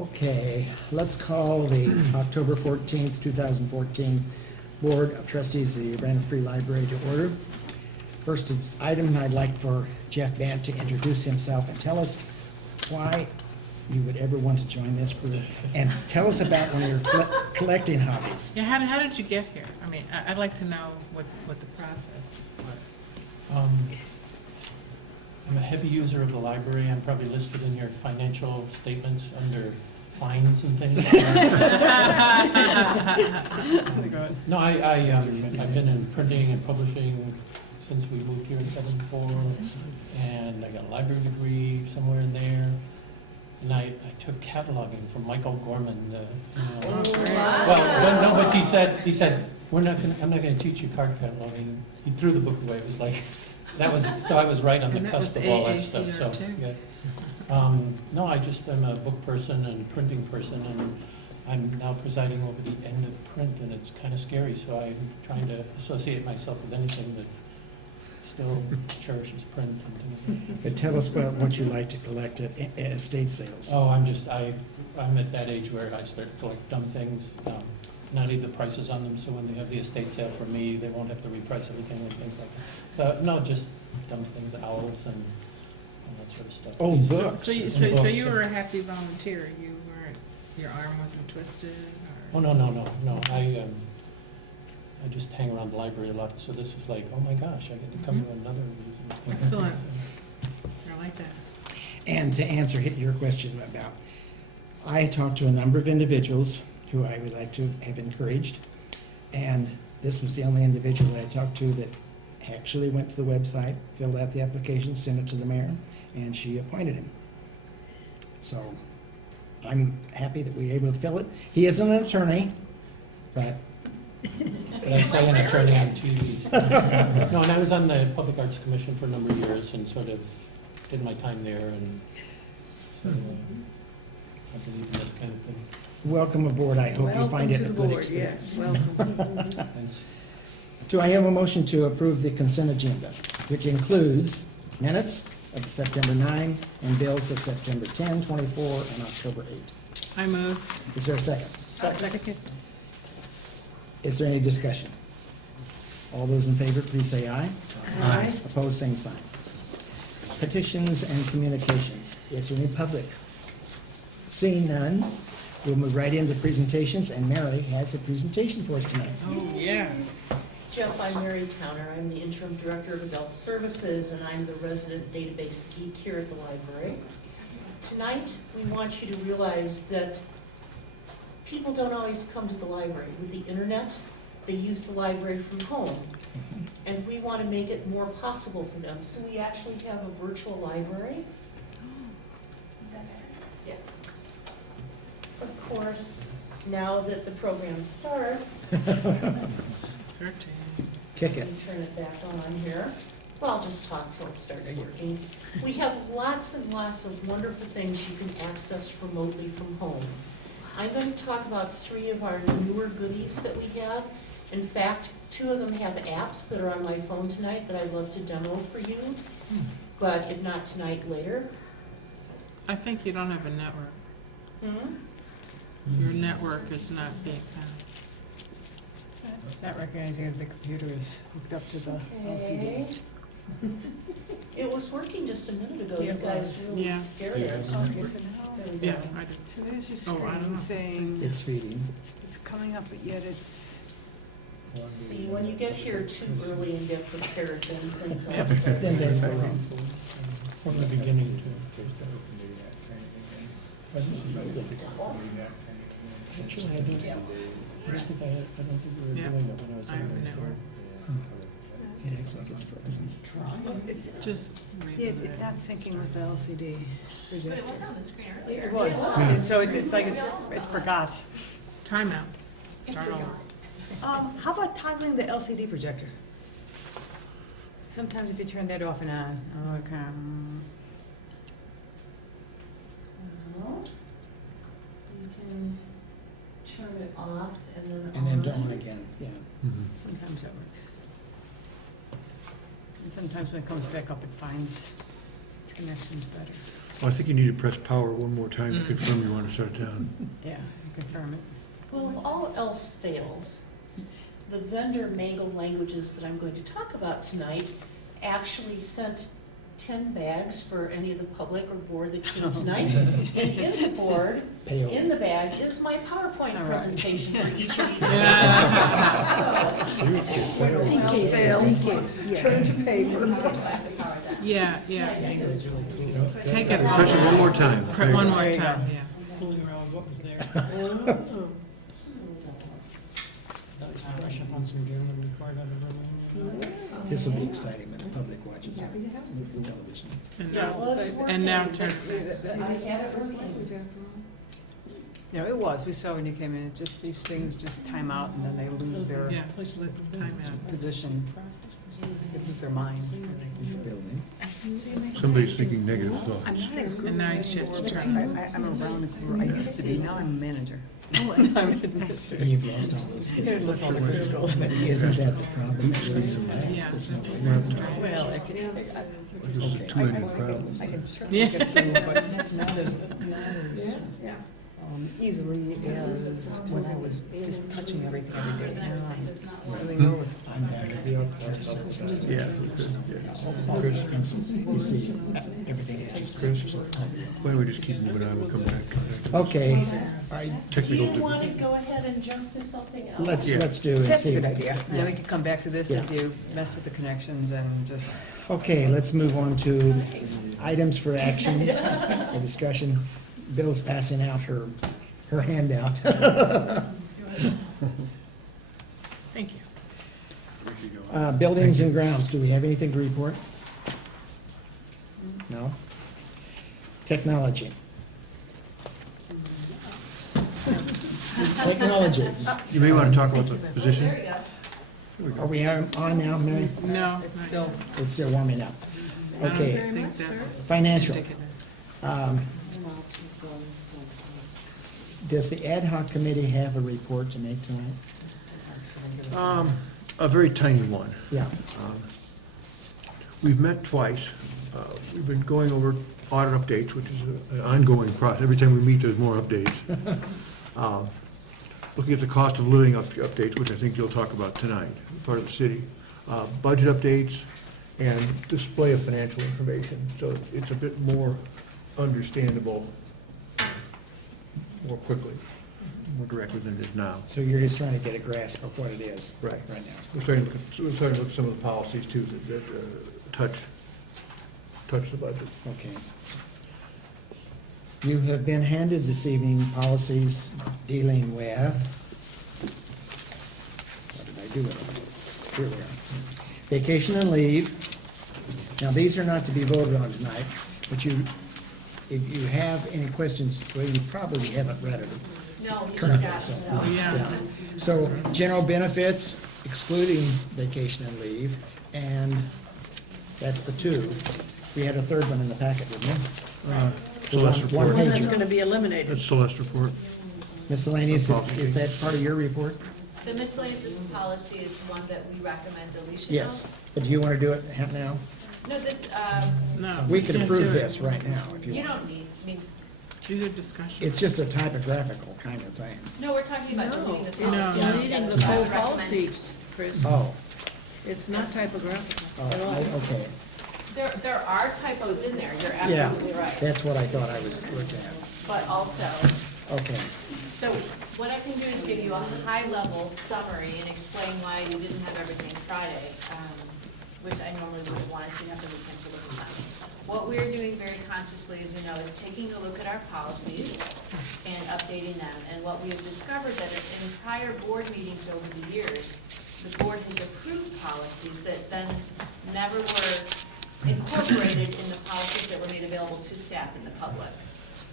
Okay, let's call the October 14th, 2014 Board of Trustees of the Urbana Free Library to order. First item, I'd like for Jeff Bant to introduce himself and tell us why you would ever want to join this group, and tell us about one of your collecting hobbies. Yeah, how did you get here? I mean, I'd like to know what the process was. I'm a heavy user of the library. I'm probably listed in your financial statements under fines and things. No, I've been in printing and publishing since we moved here in '74, and I got a library degree somewhere in there. And I took cataloging from Michael Gorman. Well, no, but he said, I'm not going to teach you card cataloging. He threw the book away. It was like, so I was right on the cusp of all that stuff. So, yeah. No, I'm a book person and printing person, and I'm now presiding over the end of print, and it's kind of scary. So I'm trying to associate myself with anything that still cherishes print and things like that. But tell us about what you like to collect at estate sales. Oh, I'm at that age where I start to collect dumb things. And I leave the prices on them, so when they have the estate sale for me, they won't have to reprice everything and things like that. So, no, just dumb things, owls and that sort of stuff. Old books. So you were a happy volunteer. You weren't, your arm wasn't twisted? Or? Oh, no. I just hang around the library a lot, so this was like, oh my gosh, I get to come to another museum. Excellent. I like that. And to answer your question about, I talked to a number of individuals who I would like to have encouraged, and this was the only individual that I talked to that actually went to the website, filled out the application, sent it to the mayor, and she appointed him. So I'm happy that we were able to fill it. He isn't an attorney, but I play an attorney on TV. No, and I was on the Public Arts Commission for a number of years and sort of did my time there, and so I believe in this kind of thing. welcome aboard. I hope you find it a good experience. Yes, welcome. Thanks. Do I have a motion to approve the consent agenda, which includes minutes of September 9 and bills of September 10, 24, and October 8? I move. Is there a second? Second. Is there any discussion? All those in favor, please say aye. Aye. Opposed, same sign. Petitions and communications. Is there any public? Seeing none, we'll move right into presentations, and Mary has a presentation for us tonight. Oh, yeah. Jeff, I'm Mary Towner. I'm the Interim Director of Adult Services, and I'm the resident database geek here at the library. Tonight, we want you to realize that people don't always come to the library. With the internet, they use the library from home, and we want to make it more possible for them. So we actually have a virtual library. Is that better? Yeah. Of course, now that the program starts, Searching. Kick let it. me turn it back on here. Well, I'll just talk till it starts working. We have lots and lots of wonderful things you can access remotely from home. I'm going to talk about 3 of our newer goodies that we have. In fact, 2 of them have apps that are on my phone tonight that I'd love to demo for you, but if not tonight, later. I think you don't have a network. Your network is not being found. It's not recognizing that the computer is hooked up to the Okay. LCD. It was working just a minute ago. Yeah, You it guys was. really Yeah. scared us. Okay, so now, There we go. Yeah, I did. so there's your Oh, I don't screen know. saying It's feeding. it's coming up, but yet it's, See, when you get here too early and get prepared, then things all Yep. start. Then that's wrong. From the beginning to. Actually, I don't think we were Yeah. doing it when I was I have a in network. It looks like it's frozen. it's, Just yeah, reboot it's it. not syncing with the LCD. But it wasn't on the screen earlier. It was, and so it's like it's forgot. Timeout. Start over. How about toggling the LCD projector? Sometimes if you turn that off and on, okay. Well, you can turn it off and then And then on. on again, yeah. Sometimes that works. And sometimes when it comes back up, it finds its connections better. Well, I think you need to press power one more time to confirm you want to shut it down. Yeah, confirm it. Well, if all else fails, the vendor Mango Languages that I'm going to talk about tonight actually sent 10 bags for any of the public or board that came tonight. And in the board, Pay in the bag, is my PowerPoint All right. presentation for each of you. Turn to paper. Yeah, yeah. Take it. Press it one more time. There you One go. more time, yeah. Fooling around with what was there. Brush up on some German required under Romanian. This will be exciting when the public watches on television. And Yeah, now, well, it's working. and now turn. I had it working. No, it was, we saw when you came in, it just, these things just time out and then they lose their Yeah, time out. position, they lose their mind. It's building. Somebody's thinking negative thoughts. I'm not a good And now she has to manager. turn. I'm around the corner, I used to be, now I'm a manager. I'm And you've lost all those skills. Lost all the good skills. But isn't that the problem? It's really so fast. Yeah, There's no that's way. very strange. Well, actually, This is a two-ended problem. I can certainly get through, but not as easily as when I was just touching everything every day. Now I'm really know I'm back at the office. Yeah. And so, you see, everything is just so Why don't we just keep moving on, we'll come back. Okay, Do Technical you want to difficulty. go ahead and jump to something else? let's do and That's a see. good idea. Then we can come back to this as Yeah. you mess with the connections and just, Okay, let's move on to items for action or discussion. Bill's passing out her handout. Thank you. Buildings and grounds, do we have anything to report? No? Technology. Technology. You may want to talk about the position. There you go. Are we on now, Mary? No, it's not still, It's still warming up. yet. Okay, I don't think that's financial. indicative. Does the ad hoc committee have a report to make tonight? A very tiny one. Yeah, We've met twice. We've been going over audit updates, which is an ongoing process. Every time we meet, there's more updates. Looking at the cost of living updates, which I think you'll talk about tonight, part of the city. Budget updates and display of financial information. So it's a bit more understandable more quickly, more directly than it is now. so you're just trying to get a grasp of what it is Right. right now. We're starting to look at some of the policies too that touch the budget. Okay. You have been handed this evening policies dealing with, what did I do with them? Here we are. Vacation and leave. Now, these are not to be voted on tonight, but if you have any questions, well, you probably haven't read it No, you just currently, got it, so. so. Yeah. So, general benefits excluding vacation and leave, and that's the two. We had a third one in the packet, didn't we? Celeste One report. pager. be eliminated. That's Celeste report. Miscellaneous, is that part of your report? The miscellaneous policy is one that we recommend deletion of. Yes, but do you want to do it now? No, this, No. We could can't approve do it. this right now if you you want. don't need, I mean, These are discussion. It's just a typographical kind of thing. no, we're talking about deleting the No, policy. no. altogether, the so I whole would recommend- policy, Chris. Oh, It's not typographical okay. There are typos in there, you're Yeah, absolutely right. that's what I thought I was looking at. But also, Okay, so what I can do is give you a high-level summary and explain why you didn't have everything Friday, which I normally would have wanted to have the weekend to look at them. What we're doing very consciously, as you know, is taking a look at our policies and updating them. And what we have discovered that in prior board meetings over the years, the board has approved policies that then never were incorporated in the policies that were made available to staff and the public.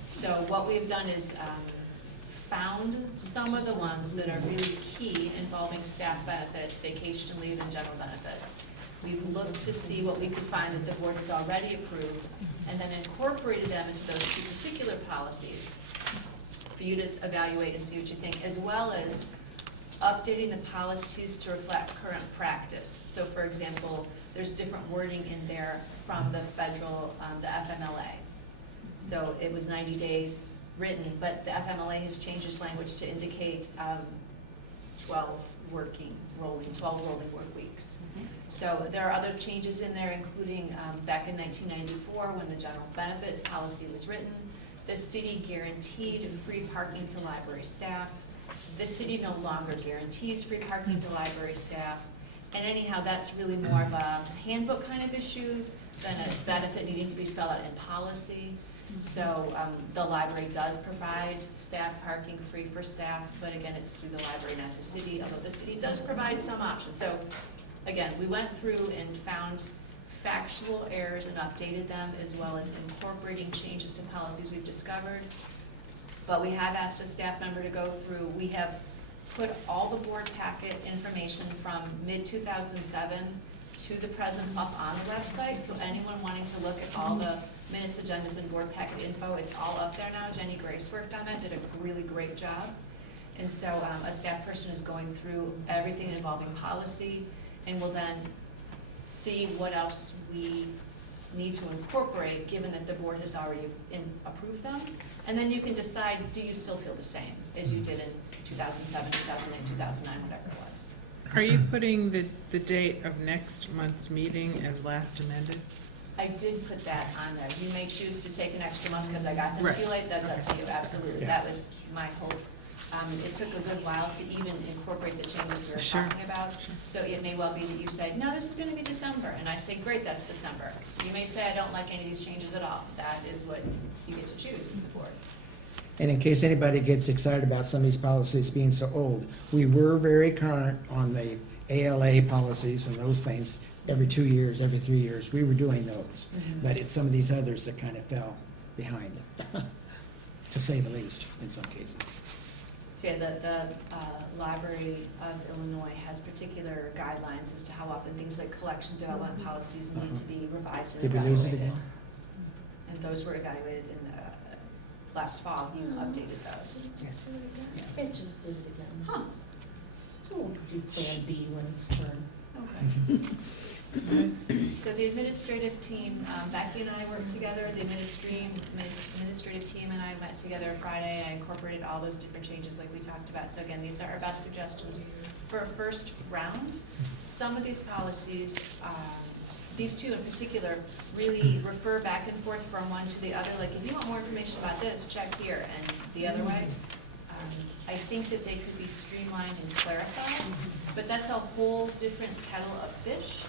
So what we have done is found some of the ones that are really key involving staff benefits, vacation leave, and general benefits. We've looked to see what we could find that the board has already approved, and then incorporated them into those two particular policies for you to evaluate and see what you think, as well as updating the policies to reflect current practice. So for example, there's different wording in there from the federal, the FMLA. So it was 90 days written, but the FMLA has changed its language to indicate 12 rolling work weeks. So there are other changes in there, including back in 1994, when the general benefits policy was written, the city guaranteed free parking to library staff. The city no longer guarantees free parking to library staff. And anyhow, that's really more of a handbook kind of issue than a benefit needing to be spelled out in policy. So the library does provide staff parking free for staff, but again, it's through the library, not the city, although the city does provide some options. So again, we went through and found factual errors and updated them, as well as incorporating changes to policies we've discovered. But we have asked a staff member to go through. We have put all the board packet information from mid-2007 to the present up on the website, so anyone wanting to look at all the minutes, agendas, and board packet info, it's all up there now. Jenny Grace worked on that, did a really great job. And so a staff person is going through everything involving policy, and will then see what else we need to incorporate, given that the board has already approved them. And then you can decide, do you still feel the same as you did in 2007, 2008, 2009, whatever it was. Are you putting the date of next month's meeting as last amended? I did put that on there. You may choose to take an extra month because I got them too late. That's up to you, absolutely. Yeah. That was my hope. It took a good while to even incorporate the changes we were talking about. So it may well be that you say, no, this is going to be December. And I say, great, that's December. You may say, I don't like any of these changes at all. That is what you get to choose as the board. And in case anybody gets excited about some of these policies being so old, we were very current on the ALA policies and those things. Every 2 years, every 3 years, we were doing those. But it's some of these others that kind of fell behind, to say the least, in some cases. So yeah, the Library of Illinois has particular guidelines as to how often things like collection development policies need to be revised and Did we evaluated. lose it again? And those were evaluated in last fall. You updated those. Yes. It just did it again. Huh. We'll do Plan B when it's turn. Okay. So the administrative team, Becky and I worked together. The administrative team and I met together Friday. I incorporated all those different changes like we talked about. So again, these are our best suggestions for a first round. Some of these policies, these two in particular, really refer back and forth from one to the other. Like if you want more information about this, check here, and the other way. I think that they could be streamlined and clarified, but that's a whole different kettle of fish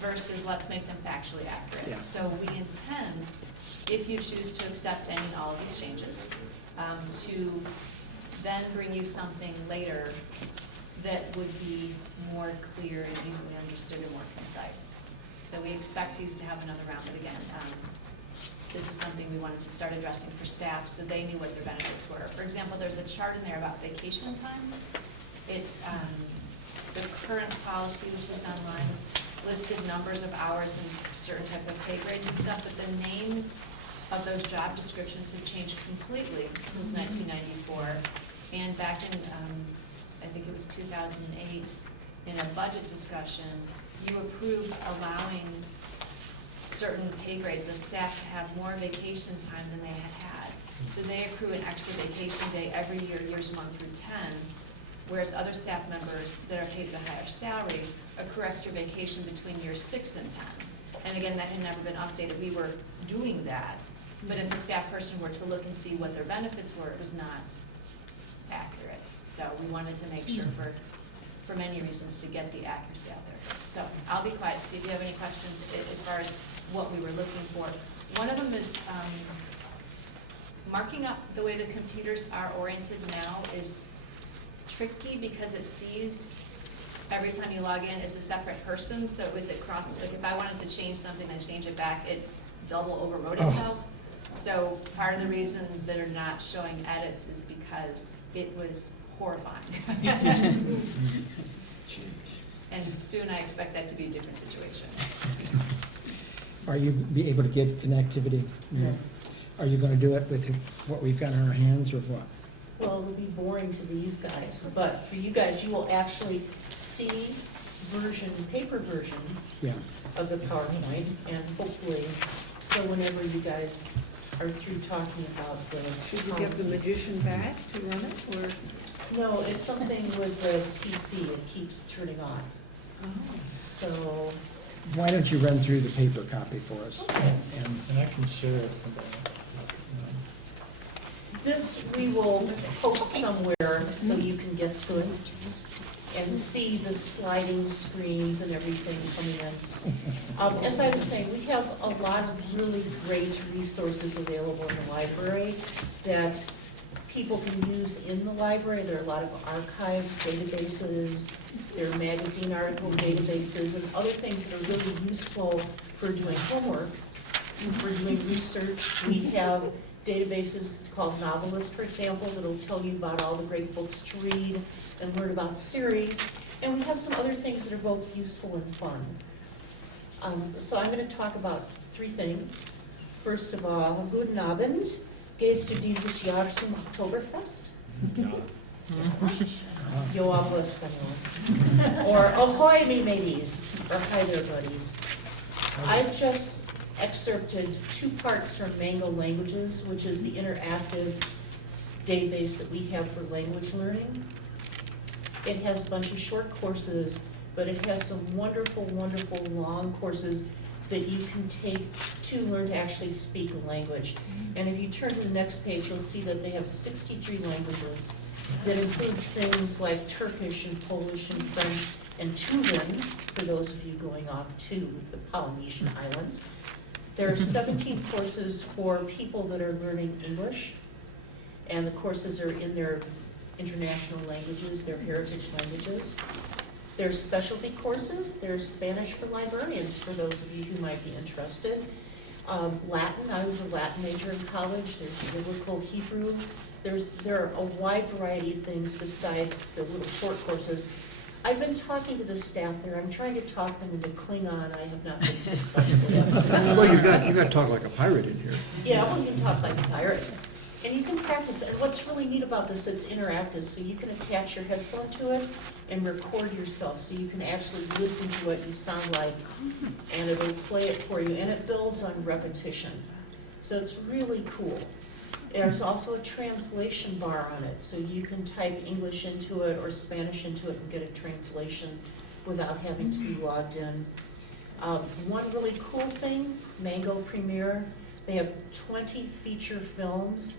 versus let's make them factually accurate. Yeah. So we intend, if you choose to accept any and all of these changes, to then bring you something later that would be more clear and easily understood and more concise. So we expect these to have another round, but again, this is something we wanted to start addressing for staff so they knew what their benefits were. For example, there's a chart in there about vacation time. The current policy, which is online, listed numbers of hours and certain type of pay grades and stuff, but the names of those job descriptions have changed completely since 1994. And back in, I think it was 2008, in a budget discussion, you approved allowing certain pay grades of staff to have more vacation time than they had had. So they accrue an extra vacation day every year, years 1 through 10, whereas other staff members that are paid the higher salary accrue extra vacation between years 6 and 10. And again, that had never been updated. We were doing that, but if a staff person were to look and see what their benefits were, it was not accurate. So we wanted to make sure for many reasons to get the accuracy out there. So I'll be quiet to see if you have any questions as far as what we were looking for. One of them is marking up the way the computers are oriented now is tricky because it sees every time you log in as a separate person. So is it cross, like if I wanted to change something and change it back, it double overwrote itself. So part of the reasons that are not showing edits is because it was horrifying. And soon I expect that to be a different situation. Are you be able to get connectivity? Yeah. Are you going to do it with what we've got in our hands or what? Well, it'll be boring to these guys, but for you guys, you will actually see paper version Yeah. of the PowerPoint, and hopefully, so whenever you guys are through talking about the Should you give the policies. magician back to run it, or? No, it's something with the PC, it keeps turning off. So, Why don't you run through the paper copy for us? Okay. And And I can share if somebody wants this we will post somewhere so you can get to it and see the sliding screens and everything coming in. As I was saying, we have a lot of really great resources available in the library that people can use in the library. There are a lot of archive databases, there are magazine article databases, and other things that are really useful for doing homework, for doing research. We have databases called Novelist, for example, that'll tell you about all the great books to read and learn about series. And we have some other things that are both useful and fun. So I'm going to talk about 3 things. First of all, Guten Abend. Gehst du dieses Jahr zum Oktoberfest? Yo hablo español. Or ahoy, me mateys, or hi there, buddies. I've just excerpted 2 parts from Mango Languages, which is the interactive database that we have for language learning. It has a bunch of short courses, but it has some wonderful, wonderful long courses that you can take to learn to actually speak a language. And if you turn to the next page, you'll see that they have 63 languages. That includes things like Turkish and Polish and French and Tuvan, for those of you going off to the Polynesian Islands. There are 17 courses for people that are learning English, and the courses are in their international languages, their heritage languages. There's specialty courses. There's Spanish for librarians, for those of you who might be interested. Latin, I was a Latin major in college. There's biblical Hebrew. There are a wide variety of things besides the little short courses. I've been talking to the staff there. I'm trying to talk them into Klingon. I have not been successful yet. Well, you got to talk like a pirate in here. Yeah, well, you can talk like a pirate. And you can practice. And what's really neat about this, it's interactive. So you can attach your headphone to it and record yourself. So you can actually listen to what you sound like, and it'll play it for you. And it builds on repetition. So it's really cool. There's also a translation bar on it, so you can type English into it or Spanish into it and get a translation without having to be logged in. One really cool thing, Mango Premiere, they have 20 feature films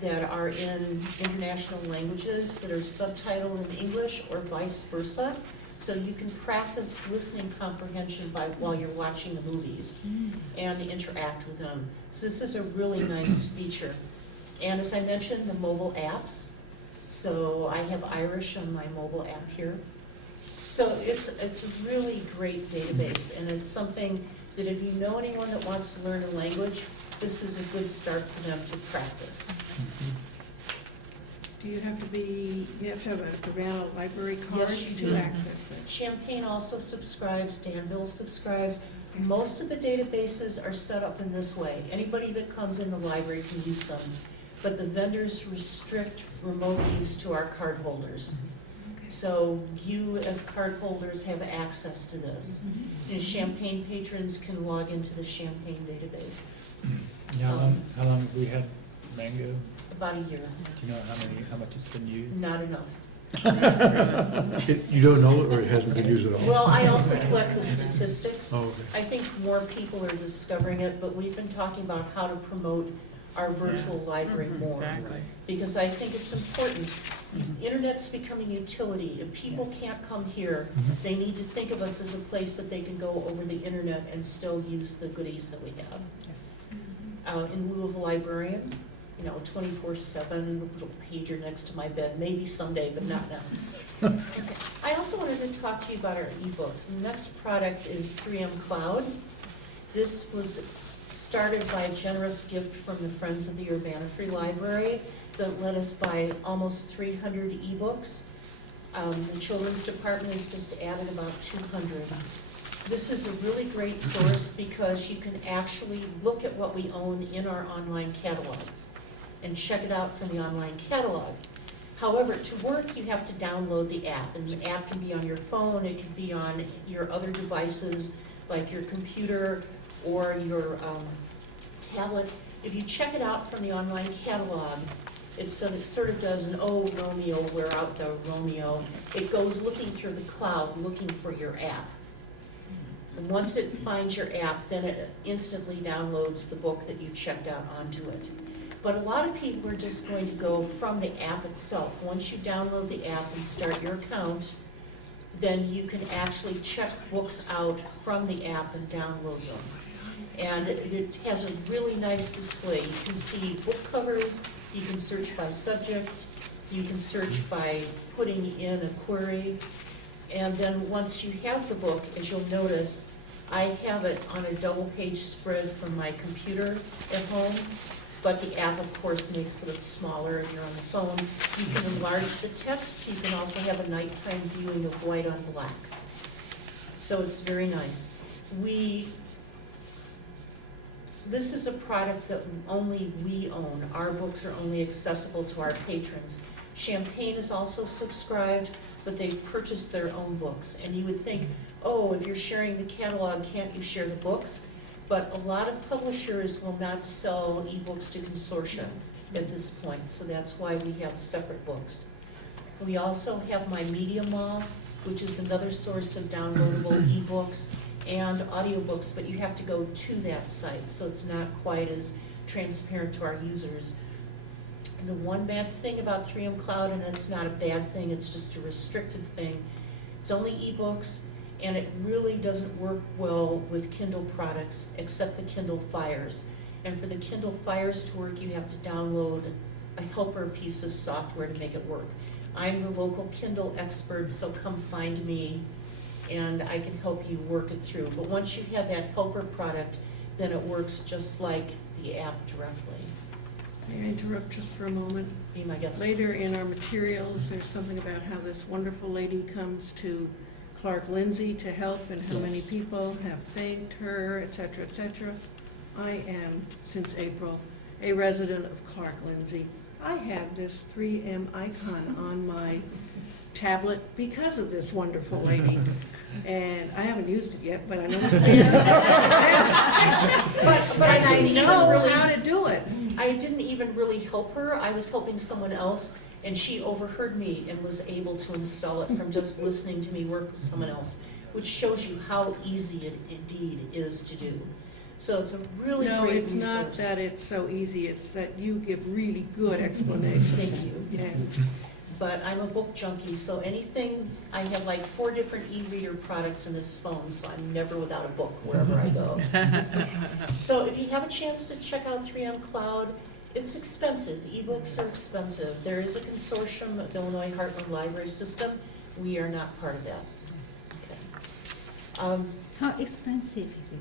that are in international languages that are subtitled in English or vice versa. So you can practice listening comprehension while you're watching the movies and interact with them. So this is a really nice feature. And as I mentioned, the mobile apps. So I have Irish on my mobile app here. So it's a really great database, and it's something that if you know anyone that wants to learn a language, this is a good start for them to practice. Do you have to have an Urbana library card Yes, you to do. access this? Champaign also subscribes, Danville subscribes. Most of the databases are set up in this way. Anybody that comes in the library can use them, but the vendors restrict remote use to our card holders. Okay. So you as card holders have access to this. And Champaign patrons can log into the Champaign database. How long have we had Mango? About a year, Do you know how much it's been used? not enough. You don't know, or it hasn't been used at all? Well, I also collect the statistics. Oh, okay. I think more people are discovering it, but we've been talking about how to promote our virtual library more. Exactly. Because I think it's important. Internet's becoming utility. If people can't come here, they need to think of us as a place that they can go over the internet and still use the goodies that we have. In lieu of a librarian, 24/7, little pager next to my bed, maybe someday, but not now. Okay. I also wanted to talk to you about our ebooks. The next product is 3M Cloud. This was started by a generous gift from the Friends of the Urbana Free Library that let us buy almost 300 ebooks. The Children's Department has just added about 200. This is a really great source because you can actually look at what we own in our online catalog and check it out from the online catalog. However, to work, you have to download the app, and the app can be on your phone, it can be on your other devices, like your computer or your tablet, If you check it out from the online catalog, it sort of does an "Oh, Romeo, where art thou, Romeo?" It goes looking through the cloud, looking for your app. And once it finds your app, then it instantly downloads the book that you've checked out onto it. But a lot of people are just going to go from the app itself. Once you download the app and start your account, then you can actually check books out from the app and download them. And it has a really nice display. You can see book covers, you can search by subject, you can search by putting in a query. And then once you have the book, as you'll notice, I have it on a double-page spread from my computer at home, but the app, of course, makes it smaller if you're on the phone. You can enlarge the text. You can also have a nighttime viewing of white on black. So it's very nice. This is a product that only we own. Our books are only accessible to our patrons. Champaign is also subscribed, but they've purchased their own books. And you would think, oh, if you're sharing the catalog, can't you share the books? But a lot of publishers will not sell ebooks to consortia at this point, so that's why we have separate books. We also have My Media Mall, which is another source of downloadable ebooks and audiobooks, but you have to go to that site, so it's not quite as transparent to our users. And the one bad thing about 3M Cloud, and it's not a bad thing, it's just a restricted thing, it's only ebooks, and it really doesn't work well with Kindle products, except the Kindle Fires. And for the Kindle Fires to work, you have to download a helper piece of software to make it work. I'm the local Kindle expert, so come find me, and I can help you work it through. But once you have that helper product, then it works just like the app directly. May I interrupt just for a moment? Be my guest. Later in our materials, there's something about how this wonderful lady comes to Clark Lindsay to help and how many people have thanked her, et cetera, et cetera. I am, since April, a resident of Clark Lindsay. I have this 3M icon on my tablet because of this wonderful lady. And I haven't used it yet, but I know it's there. but I know how to do it. I didn't even really help her. I was helping someone else, and she overheard me and was able to install it from just listening to me work with someone else, which shows you how easy it indeed is to do. So it's a really No, great it's resource. not that it's so easy, it's that you give really good explanations. Thank you. And But I'm a book junkie, so anything, I have like 4 different e-reader products in this phone, so I'm never without a book wherever I go. So if you have a chance to check out 3M Cloud, it's expensive. Ebooks are expensive. There is a consortium of Illinois Heartland Library System. We are not part of that. Okay. How expensive is it?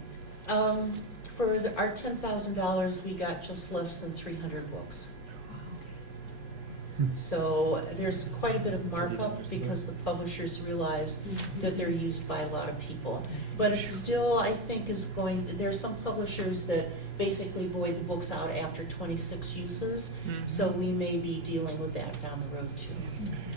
For our $10,000, we got just less than 300 books. So there's quite a bit of markup because the publishers realize that they're used by a lot of people. But it still, I think, is going, there's some publishers that basically void the books out after 26 uses. So we may be dealing with that down the road too.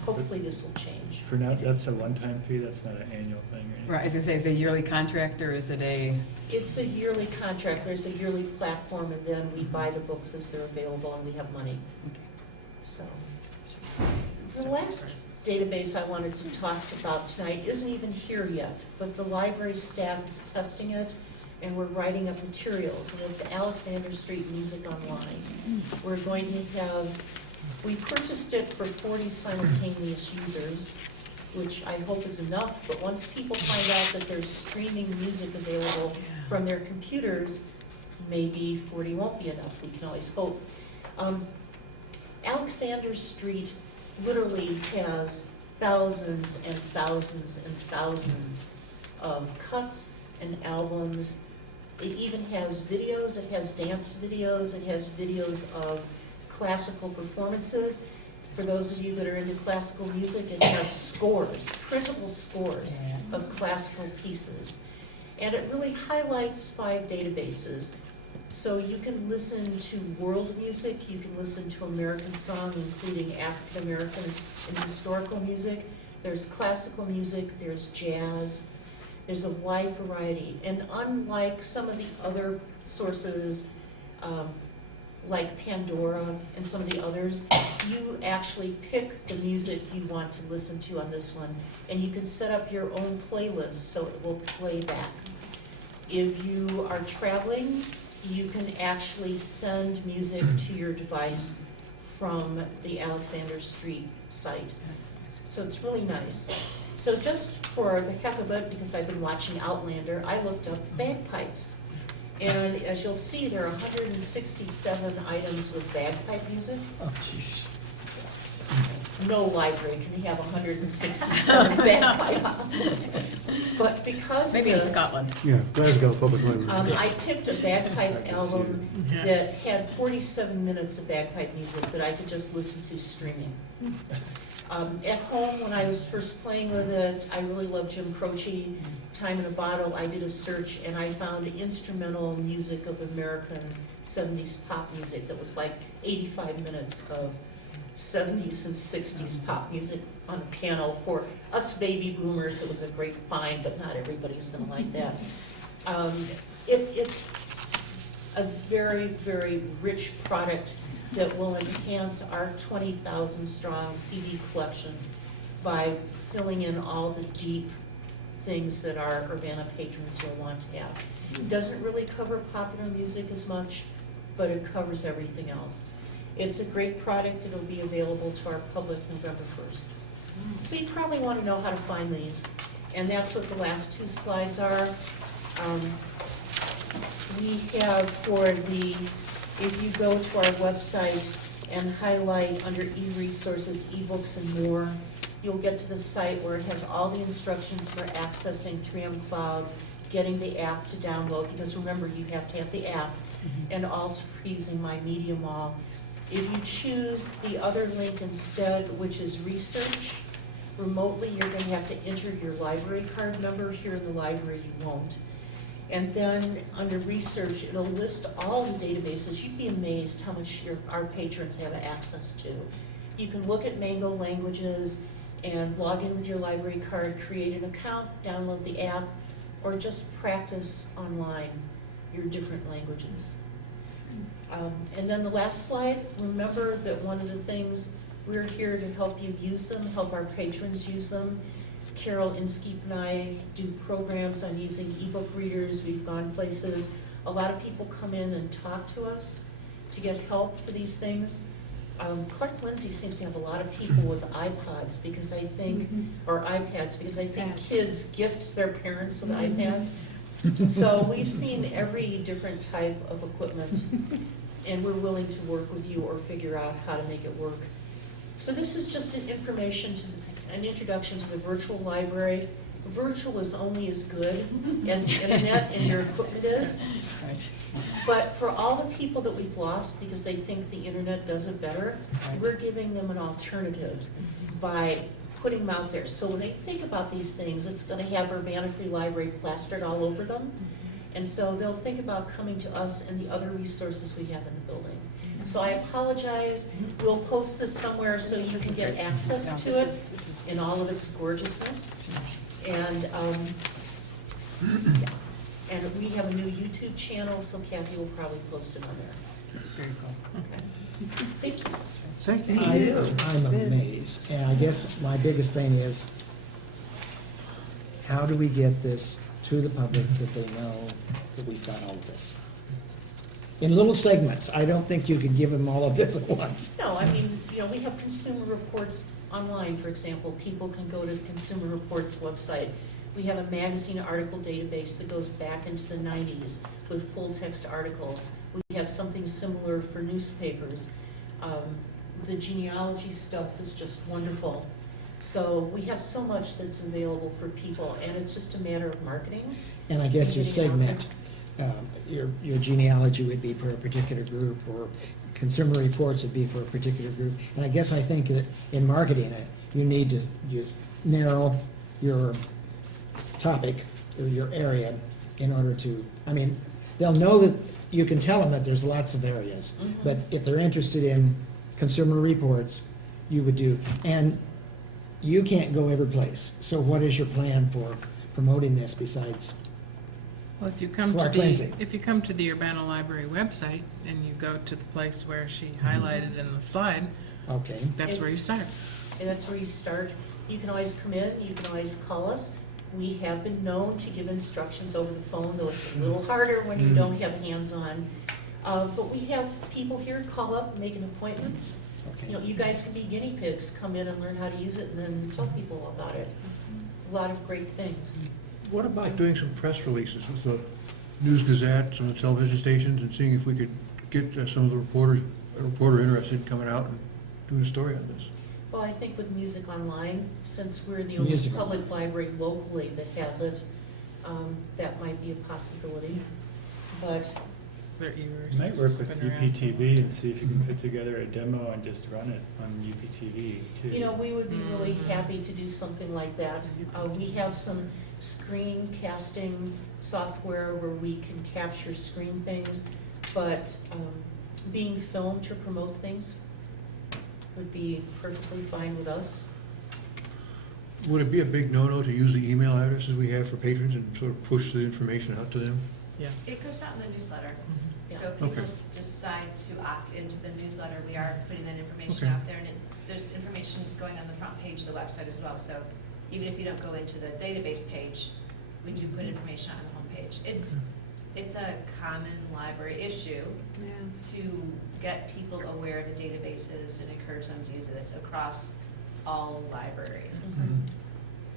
Hopefully this will change. For now, that's a one-time fee, that's not an annual thing or anything? Right, I was gonna say, is it a yearly contract or is it a? It's a yearly contract. There's a yearly platform, and then we buy the books as they're available, and we have money. So, the last database I wanted to talk about tonight isn't even here yet, but the library staff is testing it, and we're writing up materials, and it's Alexander Street Music Online. We're going to have, we purchased it for 40 simultaneous users, which I hope is enough, but once people find out that there's streaming music available from their computers, maybe 40 won't be enough. We can always hope. Alexander Street literally has thousands and thousands and thousands of cuts and albums. It even has videos, it has dance videos, it has videos of classical performances. For those of you that are into classical music, it has scores, printable scores of classical pieces. And it really highlights 5 databases. So you can listen to world music, you can listen to American song, including African American and historical music. There's classical music, there's jazz, there's a wide variety. And unlike some of the other sources, like Pandora and some of the others, you actually pick the music you want to listen to on this one, and you can set up your own playlist so it will play back. If you are traveling, you can actually send music to your device from the Alexander Street site. So it's really nice. So just for the heck of it, because I've been watching Outlander, I looked up bagpipes. And as you'll see, there are 167 items with bagpipe music. Oh, jeez. No library can have 167 bagpipe items. But because of Maybe in this, Scotland. Yeah, Glasgow Public Library. I picked a bagpipe album that had 47 minutes of bagpipe music that I could just listen to streaming. At home, when I was first playing with it, I really loved Jim Croce, Time in a Bottle. I did a search and I found instrumental music of American 70s pop music that was like 85 minutes of 70s and 60s pop music on a piano. For us baby boomers, it was a great find, but not everybody's gonna like that. It's a very, very rich product that will enhance our 20,000 strong CD collection by filling in all the deep things that our Urbana patrons will want to have. It doesn't really cover popular music as much, but it covers everything else. It's a great product. It'll be available to our public November 1st. So you probably want to know how to find these, and that's what the last two slides are. We have for the, if you go to our website and highlight under e-resources, ebooks and more, you'll get to the site where it has all the instructions for accessing 3M Cloud, getting the app to download, because remember, you have to have the app, and also for using My Media Mall. If you choose the other link instead, which is research, remotely you're going to have to enter your library card number. Here in the library you won't. And then under research, it'll list all the databases. You'd be amazed how much our patrons have access to. You can look at Mango languages and log in with your library card, create an account, download the app, or just practice online your different languages. And then the last slide, remember that one of the things, we're here to help you use them, help our patrons use them. Carol Inskeep and I do programs on using ebook readers. We've gone places. A lot of people come in and talk to us to get help for these things. Clark Lindsay seems to have a lot of people with iPods because I think, or iPads, because I think kids gift their parents with iPads. So we've seen every different type of equipment, and we're willing to work with you or figure out how to make it work. So this is just an introduction to the virtual library. Virtual is only as good as the internet and your equipment is. But for all the people that we've lost because they think the internet does it better, we're giving them an alternative by putting them out there. So when they think about these things, it's going to have Urbana Free Library plastered all over them. And so they'll think about coming to us and the other resources we have in the building. So I apologize. We'll post this somewhere so you can get access to it in all of its gorgeousness. And yeah. And we have a new YouTube channel, so Kathy will probably post it on there. Very cool. Okay. Thank you. Thank you. I'm amazed, and I guess my biggest thing is, how do we get this to the public that they know that we've got all of this? In little segments. I don't think you could give them all of this at once. No, I mean, you know, we have Consumer Reports online, for example. People can go to the Consumer Reports website. We have a magazine article database that goes back into the 90s with full text articles. We have something similar for newspapers. The genealogy stuff is just wonderful. So we have so much that's available for people, and it's just a matter of marketing. And I guess you Getting it out segment, your genealogy would be for a particular group, or Consumer Reports would be for a particular group. And I guess I think that in marketing it, you need to narrow your topic or your area in order to, I mean, they'll know that you can tell them that there's lots of areas, but if they're interested in Consumer Reports, you would do. And you can't go every place. So what is your plan for promoting this besides Well, if you come to Clark the, Lindsay. if you come to the Urbana Library website and you go to the place where she highlighted in the slide, Okay. that's where you start. And that's where you start. You can always come in, you can always call us. We have been known to give instructions over the phone, though it's a little harder when you don't have hands-on. But we have people here call up, make an appointment. You know, Okay. you guys can be guinea pigs, come in and learn how to use it and then tell people about it. A lot of great things. What about doing some press releases with the News Gazette, some of the television stations, and seeing if we could get some of the a reporter interested in coming out and doing a story on this? Well, I think with Music Online, since we're the only Music public library locally that has it, that might be a possibility. But Their You ears might work with spin around. UPTV and see if you can put together a demo and just run it on UPTV too. you know, we would be really happy to do something like that. We have some screen casting software where we can capture screen things, but being filmed to promote things would be perfectly fine with us. Would it be a big no-no to use the email addresses we have for patrons and sort of push the information out to them? Yes. It goes out in the newsletter. Yeah. So if people Okay. decide to opt into the newsletter, we are putting that information Okay. out there. And there's information going on the front page of the website as well. So even if you don't go into the database page, we do put information on the homepage. It's a common library issue to get people aware of the databases and encourage them to use it. It's across all libraries.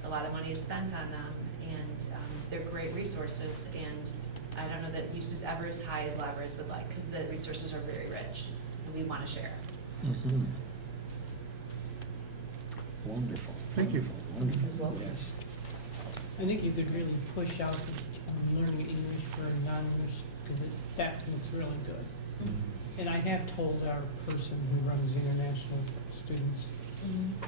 A lot of money is spent on them, and they're great resources, and I don't know that use is ever as high as libraries would like, because the resources are very rich, and we want to share. Mhm. Wonderful. Thank you. Wonderful, yes. I think you could really push out learning English for non-English, because that looks really good. And I have told our person who runs international students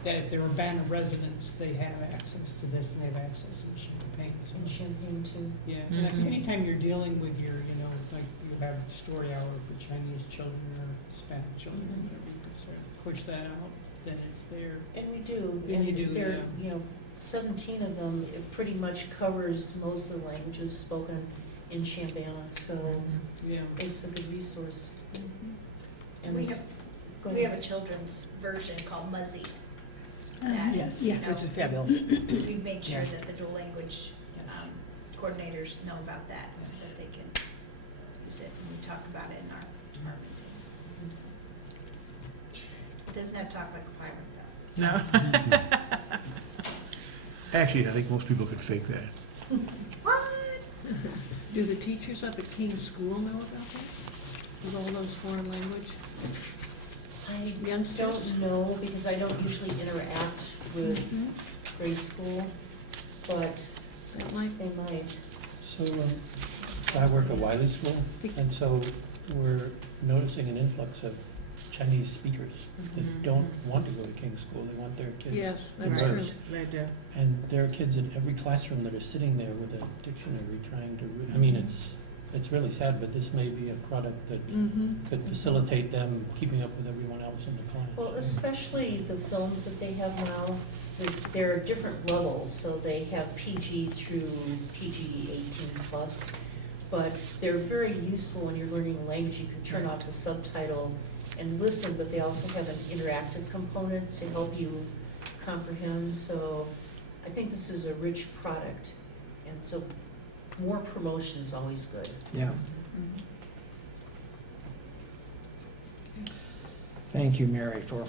that if they're Urbana residents, they have access to this, and they have access in Champaign. So, And Champaign too. yeah, and like anytime you're dealing with your, you know, like you have story hour for Chinese children or Hispanic children, whatever, you could sort of push that out, then it's there. And we do. And you do, there, yeah. you know, 17 of them, it pretty much covers most of the languages spoken in Champaign, so Yeah. it's a good resource. And We it's- have, go we have ahead. a children's version called Muzzy. Yes, you yeah, know, which is fabulous. We make sure that the dual language coordinators know about that, so that they can use it, and we talk about it in our department. It doesn't have to talk like a pirate, though. No. Actually, I think most people could fake that. What? Do the teachers up at King's School know about this? With all those foreign language? I Youngsters? don't know, because I don't usually interact with grade school, but That might they might. So I work at Wiley School, and so we're noticing an influx of Chinese speakers that don't want to go to King's School. They want their kids Yes, to that's learn. true. They do. And there are kids in every classroom that are sitting there with a dictionary trying to, I mean, it's really sad, but this may be a product that could facilitate them keeping up with everyone else in the class. Well, especially the films that they have now, there are different levels, so they have PG through PG 18 plus, but they're very useful when you're learning a language. You can turn off the subtitle and listen, but they also have an interactive component to help you comprehend, so I think this is a rich product, and so more promotion is always good. Yeah. Thank you, Mary, for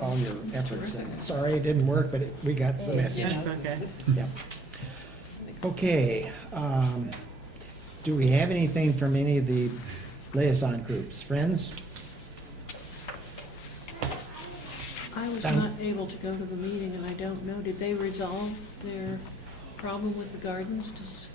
all your efforts. And sorry it didn't work, but we got the message. That's okay. Yeah. Okay, do we have anything from any of the liaison groups? Friends? I was Done. not able to go to the meeting, and I don't know, did they resolve their problem with the gardens?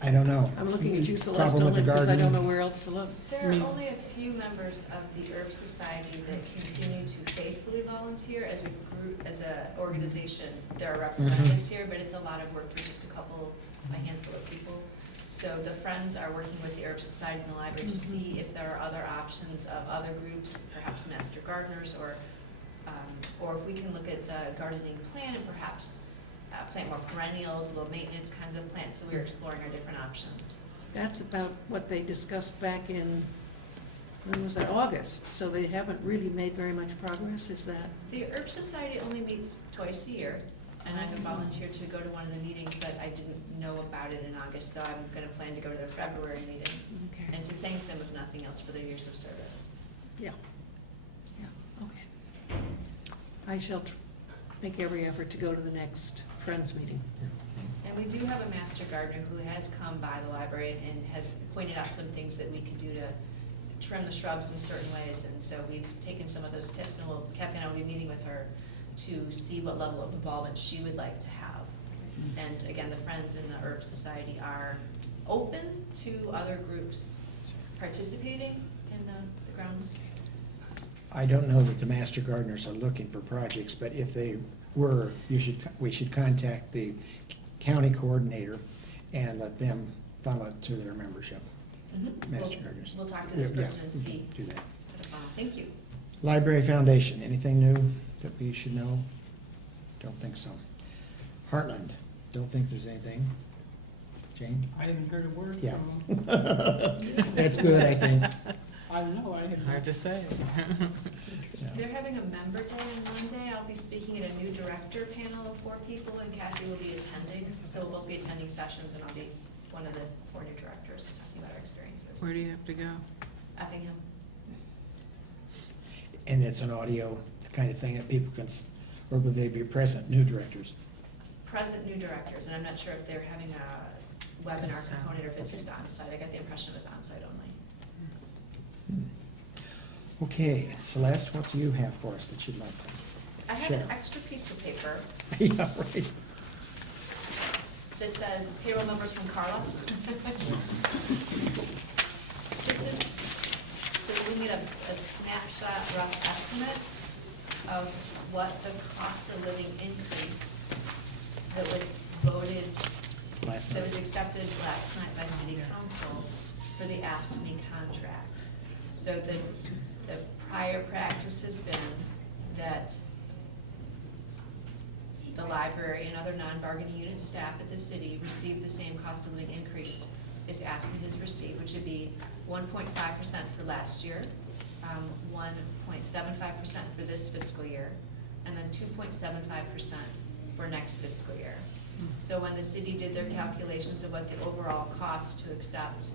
I don't know. I'm looking at you, Problem Celeste, with only the because I don't garden? know where else to look. There I are mean- only a few members of the Herb Society that continue to faithfully volunteer as a group, as a organization. There are representatives here, but it's a lot of work for just a handful of people. So the Friends are working with the Herb Society and the library to see if there are other options of other groups, perhaps master gardeners, or if we can look at the gardening plan and perhaps plant more perennials, low maintenance kinds of plants. So we're exploring our different options. that's about what they discussed back in, when was that, August? So they haven't really made very much progress, is that? The Herb Society only meets twice a year, and I have volunteered to go to one of the meetings, but I didn't know about it in August, so I'm gonna plan to go to their February meeting, Okay. and to thank them, if nothing else, for their years of service. Yeah. Yeah, okay. I shall make every effort to go to the next Friends meeting. And we do have a master gardener who has come by the library and has pointed out some things that we could do to trim the shrubs in certain ways, and so we've taken some of those tips, and Kathy and I will be meeting with her to see what level of involvement she would like to have. And again, the Friends and the Herb Society are open to other groups participating in the grounds. I don't know that the master gardeners are looking for projects, but if they were, we should contact the county coordinator and let them funnel it to their membership. Master gardeners. We'll talk to this Yeah, person and see. do that. Thank you. Library Foundation, anything new that we should know? Don't think so. Heartland, don't think there's anything. Jane? I haven't heard a word Yeah. from them. That's good, I think. I know, I have. Hard to say. Yeah. They're having a member day on Monday. I'll be speaking at a new director panel of 4 people, and Kathy will be attending. So we'll both be attending sessions, and I'll be one of the 4 new directors talking about our experiences. Where do you have to go? Effingham. And it's an audio kind of thing that people can, or would they be present, new directors? Present new directors, and I'm not sure if they're having a webinar component or if it's just on-site. I got the impression it was on-site only. Okay, Celeste, what do you have for us that you'd like to I have share? an extra piece of paper Yeah, right. that says payroll numbers from Carla. This is, so we need a snapshot rough estimate of what the cost of living increase that was voted, Last that night. was accepted last night by city council for the Ask Me contract. So the prior practice has been that the library and other non-bargaining unit staff at the city receive the same cost of living increase as Ask Me has received, which would be 1.5% for last year, 1.75% for this fiscal year, and then 2.75% for next fiscal year. So when the city did their calculations of what the overall cost to accept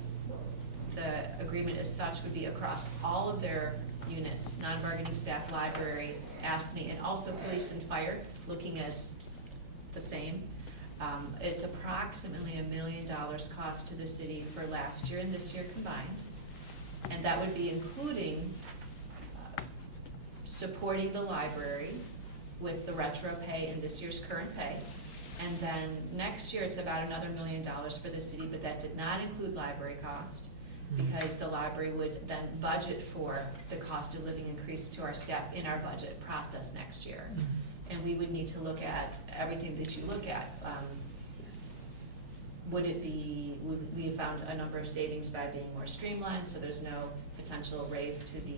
the agreement as such would be across all of their units, non-bargaining staff, library, Ask Me, and also police and fire, looking as the same. It's approximately $1 million cost to the city for last year and this year combined. And that would be including supporting the library with the retro pay and this year's current pay. And then next year, it's about another $1 million for the city, but that did not include library cost, because the library would then budget for the cost of living increase to our staff in our budget process next year. And we would need to look at everything that you look at. Would we have found a number of savings by being more streamlined, so there's no potential raise to the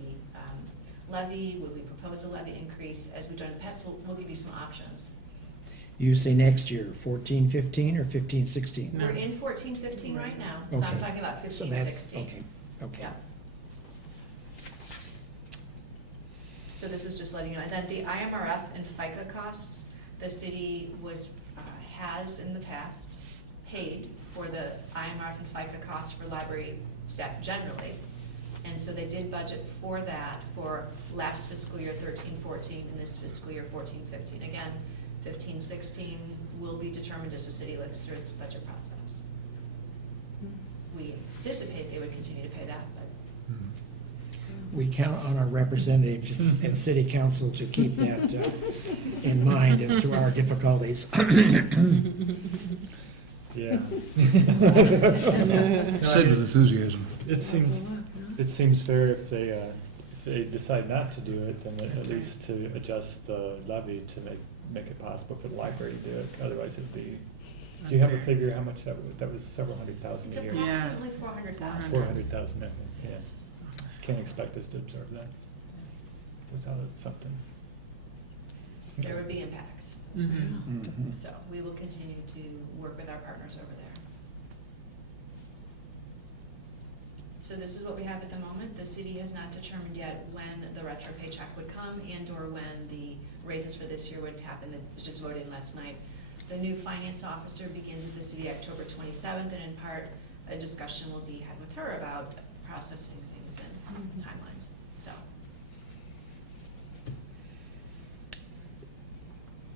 levy? Would we propose a levy increase? As we've done in the past, we'll give you some options. You say next year, 14-15 or 15-16? We're in 14-15 right now, so I'm Okay. talking about 15-16. So that's, okay. Yeah. So this is just letting you know. And then the IMRF and FICA costs, the city has in the past paid for the IMRF and FICA costs for library staff generally. And so they did budget for that for last fiscal year 13-14 and this fiscal year 14-15. Again, 15-16 will be determined as the city looks through its budget process. We anticipate they would continue to pay that, but We count on our representatives at city council to keep that in mind as to our difficulties. Yeah. Said with enthusiasm. It seems fair if they decide not to do it, then at least to adjust the levy to make it possible for the library to do it. Otherwise, it'd be. Do you have a figure how much that was? Several hundred thousand it's a year. approximately 400,000. 400,000. Yes. Can't expect us to absorb that without something. There would be impacts. Mhm. So we will continue to work with our partners over there. So this is what we have at the moment. The city has not determined yet when the retro paycheck would come and/or when the raises for this year would happen. It was just voted last night. The new finance officer begins at the city October 27th, and in part, a discussion will be had with her about processing things and timelines. So.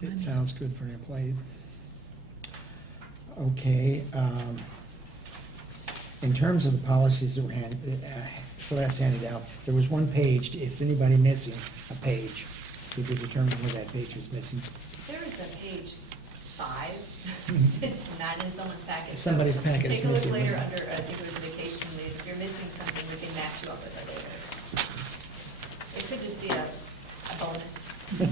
It sounds good for an employee. Okay, in terms of the policies that were Celeste handed out, there was one page. Is anybody missing a page? Did we determine where that page was missing? There is a page 5. It's not in someone's packet. Somebody's packet is missing. Take a look later under, I think it was vacation leave. If you're missing something, we can match you up with it later. It could just be a bonus.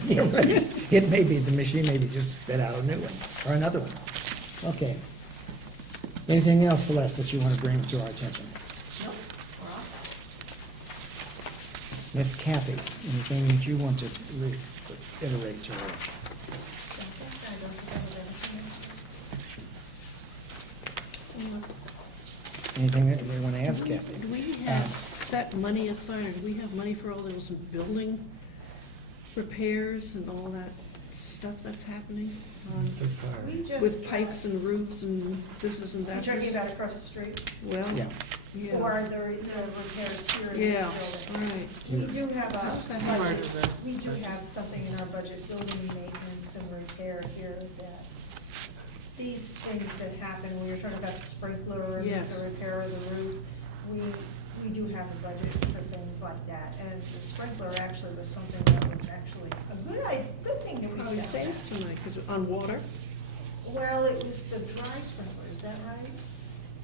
Yeah, right. It may be, the machine maybe just spit out a new one, or another one. Okay. Anything else, Celeste, that you want to bring to our attention? Nope, we're all set. Miss Kathy, anything that you want to reiterate to her? Anything that we want to ask Kathy? Do we have set money aside, or do we have money for all those building repairs and all that stuff that's happening? So far. We just. With pipes and roofs and this and You're that? talking about across the street, Well, Yeah. yeah, or the repairs here in yeah, this all building. right. We do have That's a been part budget, of it. we do have something in our budget, building maintenance and repair here that these things that happen, we were talking about the sprinkler and Yes. the repair of the roof, we do have a budget for things like that. And the sprinkler actually was something that was actually a good thing that we Oh, found. saved tonight, because on water? Well, it was the dry sprinkler, is that right?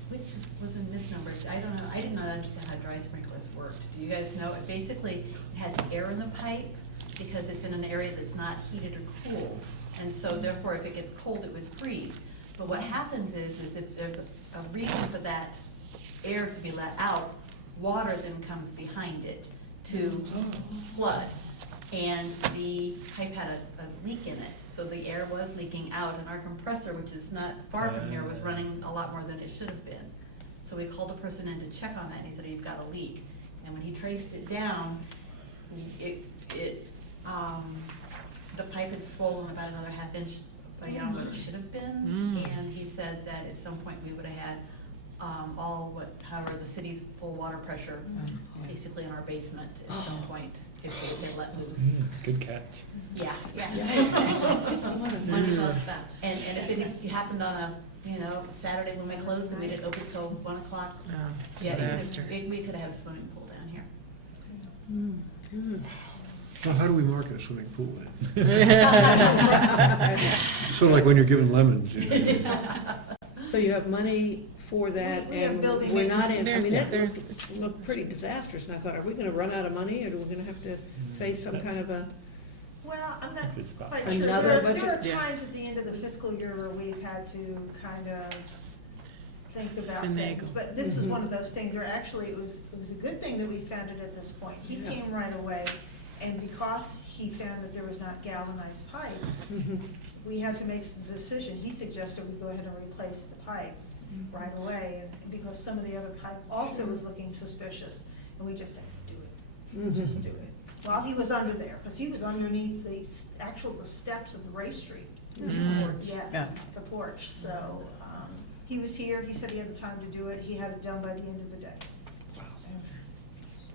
Which was a misnomer. I don't know, I did not understand how dry sprinklers worked. Do you guys know? Basically, it has air in the pipe because it's in an area that's not heated or cool. And so therefore, if it gets cold, it would freeze. But what happens is if there's a reason for that air to be let out, water then comes behind it to flood. And the pipe had a leak in it, so the air was leaking out, and our compressor, which is not far from here, was running a lot more than it should have been. So we called a person in to check on that, and he said, "You've got a leak." And when he traced it down, the pipe had swollen about another half inch beyond what it should have been. And he said that at some point we would have had however, the city's full water pressure, basically in our basement at some point, if they had let loose. Good catch. Yeah, Yes. Money well spent. And if it happened on a, Saturday when we closed and we didn't open till 1 o'clock, yeah, Disaster. we could have a swimming pool down here. Well, how do we market a swimming pool then? Sort of like when you're given lemons. So you have money for that, We have and building we're not in, I mean, that There's- looked pretty disastrous, and I thought, are we gonna run out of money, or are we gonna have to face some kind of a, Well, I'm not Good spot. quite sure. Another There are budget? Yeah. times at the end of the fiscal year where we've had to kind of think about things. Finagle. But this is one of those things where actually it was a good thing that we found it at this point. He Yeah. came right away, and because he found that there was not galvanized pipe, we had to make the decision. He suggested we go ahead and replace the pipe right away, and because some of the other pipe also was looking suspicious, and we just said, do it, just do it. While he was under there, because he was underneath the steps of the Ray Street. Yeah. Yes, the porch, so, he was here, he said he had the time to do it, he had it done by the end of the day. Wow.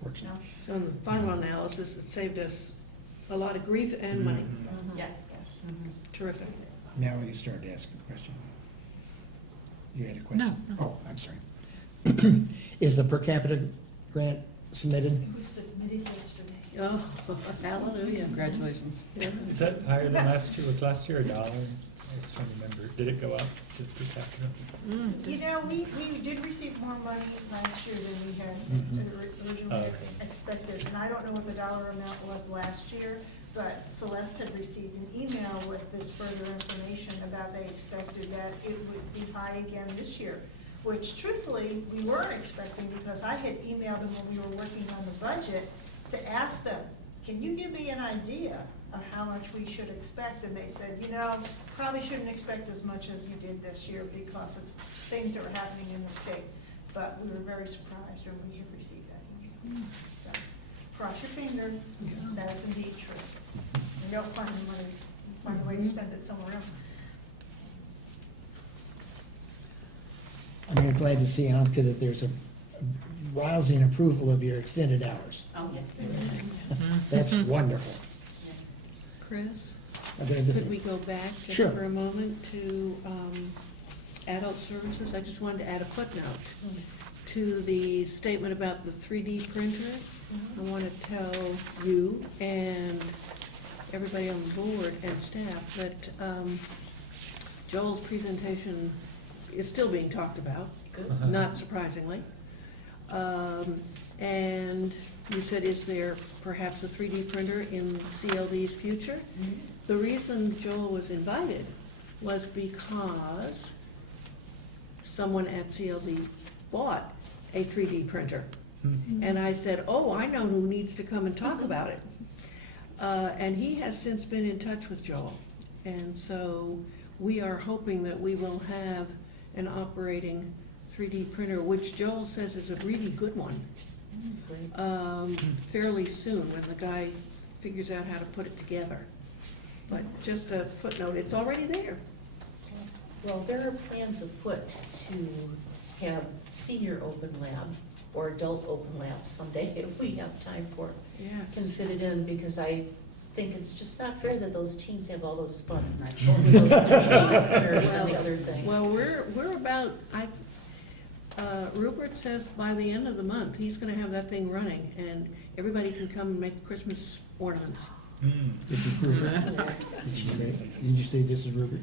Fortunate. so in the final analysis, it saved us a lot of grief and money. Yes. Terrific. Now you started to ask a question. You had a question? No. Oh, I'm sorry. Is the per capita grant submitted? It was submitted yesterday. Oh, hallelujah. Congratulations. Yeah. Is that higher than last year? Was last year $1? I was trying to remember. Did it go up to per capita? You know, we did receive more money last year than we had originally expected, and I don't know what the dollar amount was last year, but Celeste had received an email with this further information about they expected that it would be high again this year, which truthfully, we weren't expecting because I had emailed them when we were working on the budget to ask them, can you give me an idea of how much we should expect? And they said, probably shouldn't expect as much as you did this year because of things that were happening in the state. but we were very surprised when we had received that email. So, cross your fingers, that is indeed true. We don't find the money, find a way to spend it somewhere else. I'm glad to see, Anka, that there's a rousing approval of your extended hours. Oh, yes, there is. That's wonderful. Chris, Are there other could we things? go back just Sure. for a moment to adult services? I just wanted to add a footnote to the statement about the 3D printer. I want to tell you and everybody on the board and staff that Joel's presentation is still being talked about, Good. not surprisingly. And you said, is there perhaps a 3D printer in CLD's future? The reason Joel was invited was because someone at CLD bought a 3D printer. And I said, oh, I know who needs to come and talk about it. And he has since been in touch with Joel. And so we are hoping that we will have an operating 3D printer, which Joel says is a really good one, Great. fairly soon when the guy figures out how to put it together. But just a footnote, it's already there. Well, there are plans afoot to have senior open lab or adult open lab someday if we have time for it. Yeah. Can fit it in, because I think it's just not fair that those teens have all those fun Right. over those 3D printers and the other things. Well, we're about, Rupert says by the end of the month, he's gonna have that thing running, and everybody can come and make Christmas ornaments. This is Rupert. Did you say this is Rupert?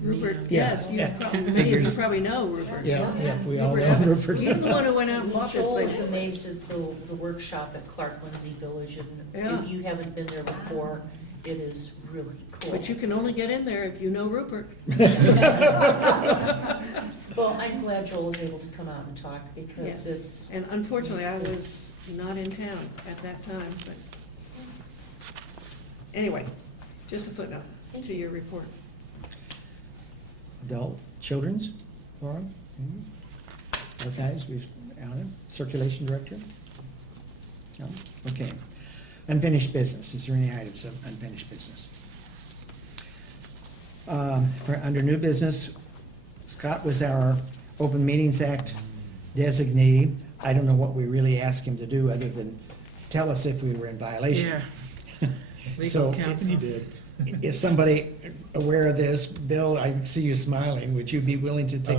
Rupert, Yeah. yes, Yeah. many of you probably know Rupert. Yeah, Yes. we all know Rupert. He's the one who went out and bought this Joel is thing. amazed at the workshop at Clark Lindsay Village, and Yeah. if you haven't been there before, it is really cool. But you can only get in there if you know Rupert. Well, I'm glad Joel was able to come out and talk, because Yes. it's, And unfortunately, I was not in town at that time, but anyway, just a footnote to your report. Adult Children's Forum? Archives, we've, Alan, Circulation Director? No? Okay. Unfinished business, is there any items of unfinished business? Under new business, Scott was our Open Meetings Act designee. I don't know what we really asked him to do, other than tell us if we were in violation. Yeah. So, Legal counsel. He did. Is somebody aware of this? Bill, I see you smiling. Would you be willing to take?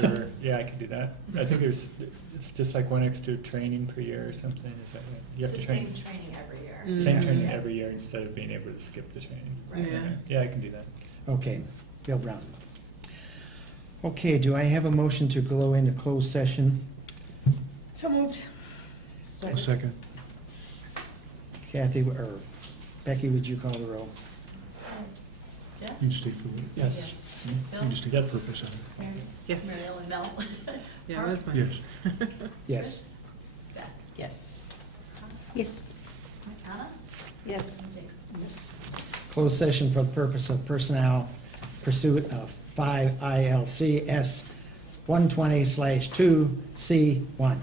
Sure, yeah, I could do that. I think it's just like one extra training per year or something, is that right? You have It's to the train, same training every year. same Mhm. training every year instead of being able to skip the training. Right. Yeah. Yeah, I can do that. Okay, Bill Brown. Okay, do I have a motion to go into closed session? So moved. A second. Kathy, or Becky, would you call the roll? Jeff? You state for it. Yes. Bill? You just state the Yes. purpose of it. Mary? Yes. Mary Ellen Bell? Yeah, that's my. Yes. Yes. Beth? Yes. Yes. Anna? Yes. And Jacob? Yes. Closed session for the purpose of personnel pursuit of 5 ILCS 120/2C1.